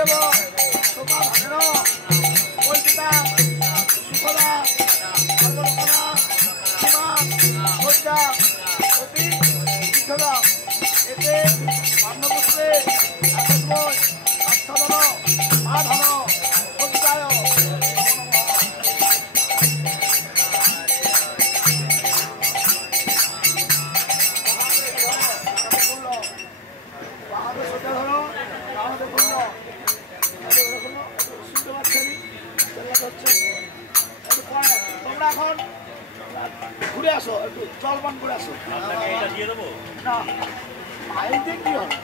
দেব তোমা ভাগের বৈদিতা সুখদা সর্বলোকনা সীমা সজ্জা অতি বিদ্ধদা এতে অন্নপুষ্পে আকস্ময় আচ্ছাদন আধন সজ্জায় তোমরা এখন ঘুরে আসো একটু জলপান করে আসো না মাইল দিয়ে কি হবে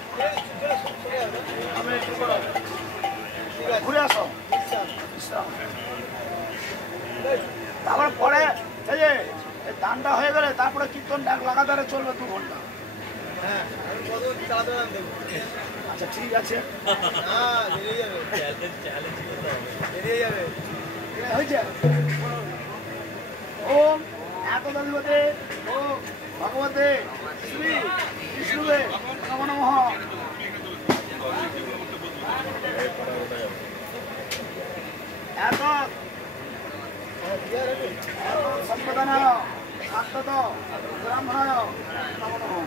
ঘুরে আসো তারপরে পরে এই যে দানটা হয়ে গেলে তারপরে কীর্তন ডাক লাগাতারে চলবে 2 ঘন্টা আচ্ছা ঠিক আছে হয়েছে ওম একদলবতে ও ভগবতে শ্রী বিষ্ণুবে নমো নমঃ এক সম্পদানায় শাশ্বত ব্রাহ্মণায় নমো নমঃ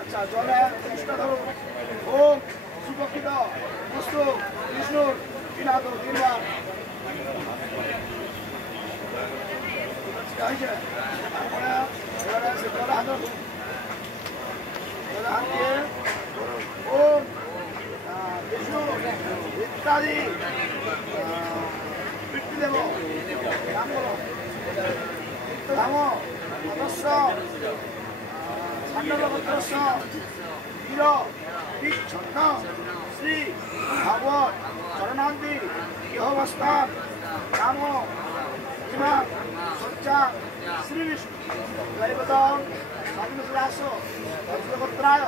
আচ্ছা জলে চেষ্টা ধরো ওম সুপক্ষিত বস্তু বিষ্ণুর বিনাদ 3 বার তারপরে জলে হাত দিয়ে ওম বিষ্ণু ইত্যাদি বৃত্তি দেব নাম বলো ধাম অবশ্য সান্ডবপত্রস্য বীর বিচ্ছন্ন শ্রী ভগবত চরণান্তি ইহবস্থান রাম ইমা সজ্জা শ্রী বিষ্ণু দৈবতম স্বাধীনদাস বজ্রগোত্রায়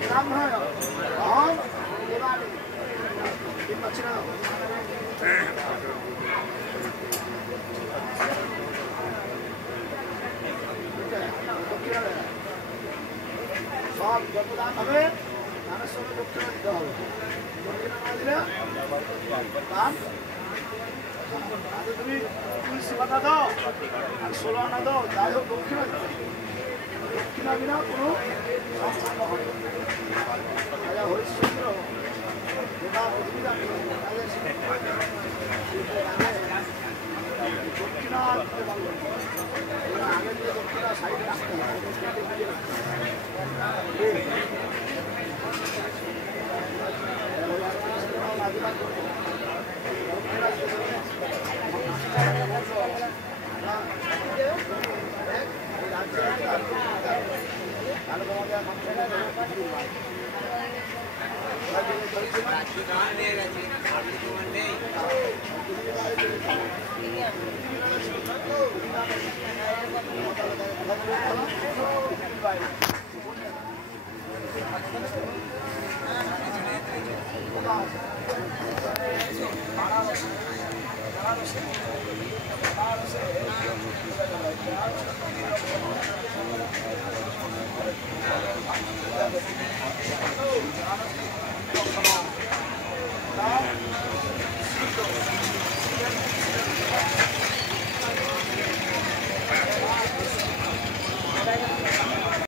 ব্রাহ্মণায় অহম দেবানি কিংবা সব যত দান হবে দানের সঙ্গে দক্ষিণা দিতে হবে দক্ষিণা না দিলে দান তুমি তুলসী পাতা দাও আর 16 আনা দাও যাই হোক দক্ষিণা দিতে দক্ষিণা বিনা কোনো সম্পন্ন হবে রাজা হরিশ্চন্দ্র গোটা পৃথিবীটা দক্ষিণা দিতে পারলো আগে দিয়ে দক্ষিণা সাইডে রাখতে হবে